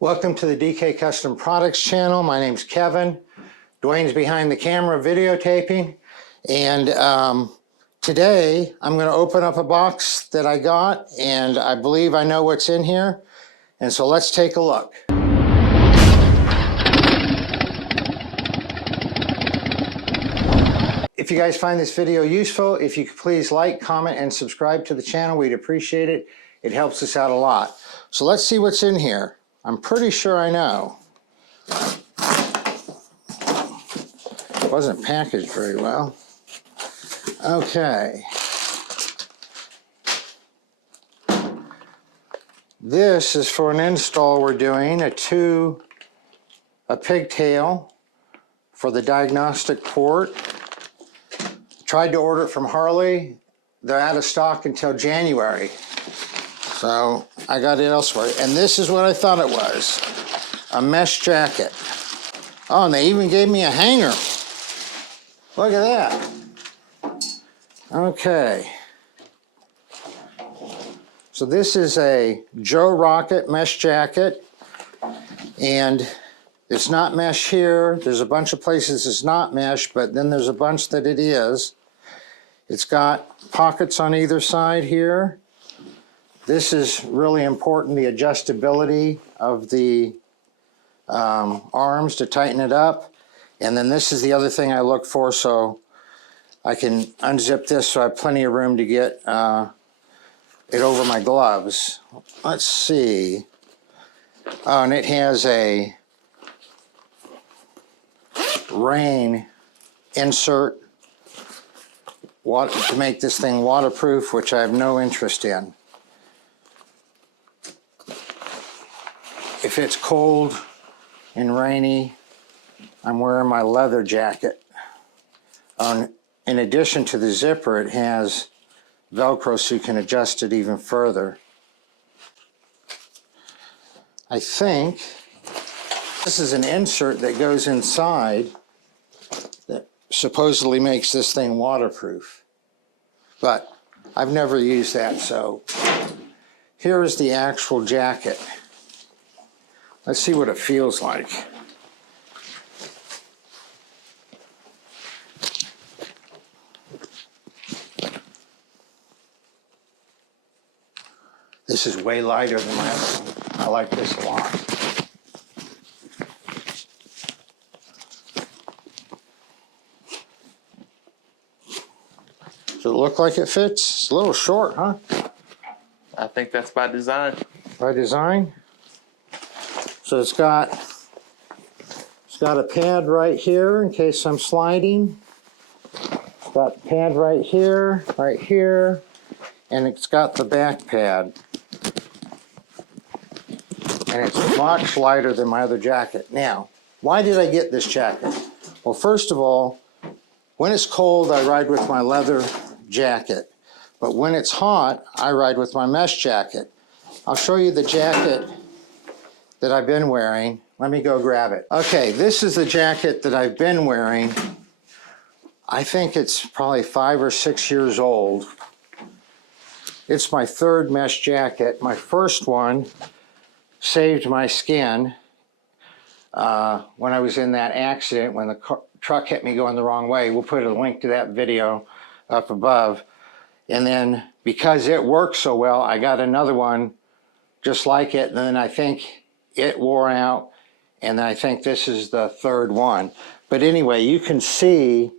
Welcome to the DK Custom Products channel. My name's Kevin. Dwayne's behind the camera videotaping. And today I'm going to open up a box that I got, and I believe I know what's in here. And so let's take a look. If you guys find this video useful, if you could please like, comment, and subscribe to the channel, we'd appreciate it. It helps us out a lot. So let's see what's in here. I'm pretty sure I know. It wasn't packaged very well. Okay. This is for an install we're doing, a pigtail for the diagnostic port. Tried to order it from Harley. They're out of stock until January. So I got it elsewhere. And this is what I thought it was. A mesh jacket. Oh, and they even gave me a hanger. Look at that. Okay. So this is a Joe Rocket mesh jacket. And it's not mesh here. There's a bunch of places it's not mesh, but then there's a bunch that it is. It's got pockets on either side here. This is really important, the adjustability of the arms to tighten it up. And then this is the other thing I look for, so I can unzip this so I have plenty of room to get it over my gloves. Let's see. Oh, and it has a rain insert to make this thing waterproof, which I have no interest in. If it's cold and rainy, I'm wearing my leather jacket. In addition to the zipper, it has Velcro so you can adjust it even further. I think this is an insert that goes inside that supposedly makes this thing waterproof. But I've never used that, so here is the actual jacket. Let's see what it feels like. This is way lighter than my other one. I like this a lot. Does it look like it fits? It's a little short, huh? I think that's by design. By design? So it's got a pad right here in case I'm sliding. It's got a pad right here, and it's got the back pad. And it's much lighter than my other jacket. Now, why did I get this jacket? Well, first of all, when it's cold, I ride with my leather jacket. But when it's hot, I ride with my mesh jacket. I'll show you the jacket that I've been wearing. Let me go grab it. Okay, this is the jacket that I've been wearing. I think it's probably 5 or 6 years old. It's my third mesh jacket. My first one saved my skin when I was in that accident when the truck hit me going the wrong way. We'll put a link to that video up above. And then because it worked so well, I got another one just like it. And then I think it wore out, and I think this is the third one. But anyway, you can see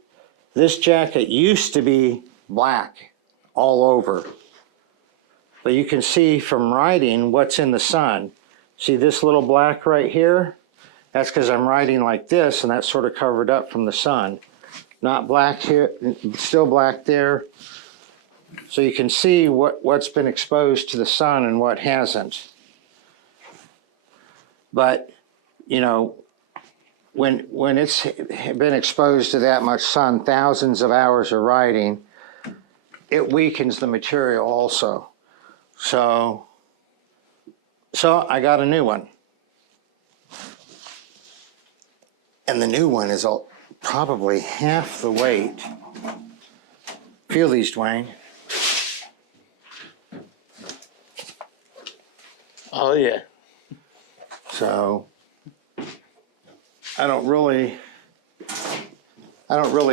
this jacket used to be black all over. But you can see from riding what's in the sun. See this little black right here? That's because I'm riding like this, and that's sort of covered up from the sun. Not black here, still black there. So you can see what's been exposed to the sun and what hasn't. But, you know, when it's been exposed to that much sun, thousands of hours of riding, it weakens the material also. So I got a new one. And the new one is probably half the weight. Feel these, Dwayne. Oh, yeah. So I don't really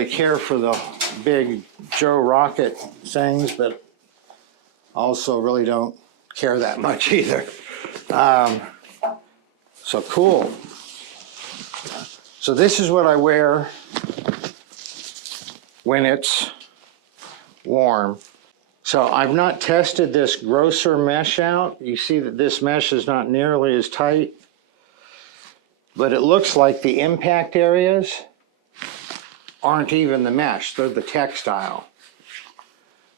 care for the big Joe Rocket things, but also really don't care that much either. So cool. So this is what I wear when it's warm. So I've not tested this grosser mesh out. You see that this mesh is not nearly as tight, but it looks like the impact areas aren't even the mesh, they're the textile.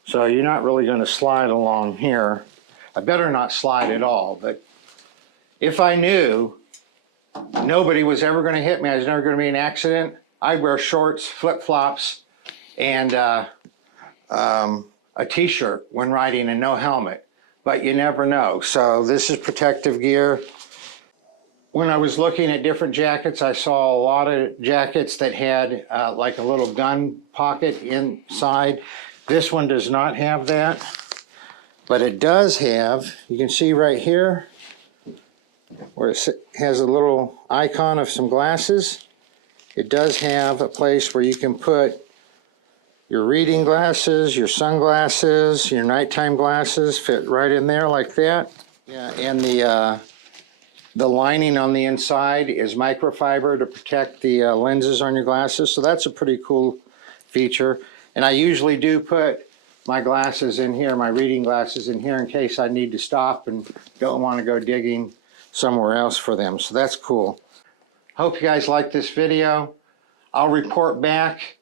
So you're not really going to slide along here. I better not slide at all, but if I knew nobody was ever going to hit me, I was never going to be in an accident, I'd wear shorts, flip-flops, and a t-shirt when riding and no helmet. But you never know. So this is protective gear. When I was looking at different jackets, I saw a lot of jackets that had like a little gun pocket inside. This one does not have that, but it does have, you can see right here, where it has a little icon of some glasses. It does have a place where you can put your reading glasses, your sunglasses, your nighttime glasses, fit right in there like that. Yeah, and the lining on the inside is microfiber to protect the lenses on your glasses, so that's a pretty cool feature. And I usually do put my glasses in here, my reading glasses in here, in case I need to stop and don't want to go digging somewhere else for them, so that's cool. Hope you guys like this video. I'll report back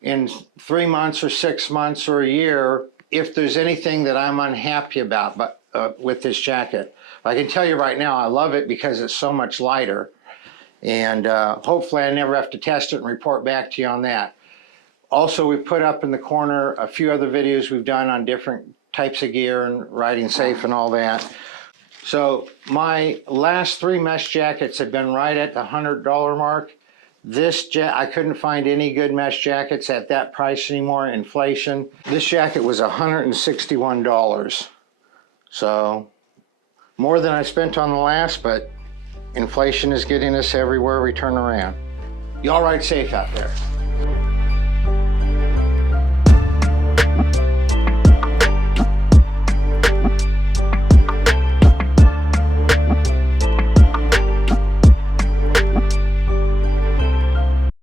in 3 months or 6 months or a year if there's anything that I'm unhappy about with this jacket. I can tell you right now, I love it because it's so much lighter, and hopefully I never have to test it and report back to you on that. Also, we've put up in the corner a few other videos we've done on different types of gear and riding safe and all that. So my last 3 mesh jackets have been right at the $100 mark. I couldn't find any good mesh jackets at that price anymore, inflation. This jacket was $161. So more than I spent on the last, but inflation is getting us everywhere we turn around. Y'all ride safe out there.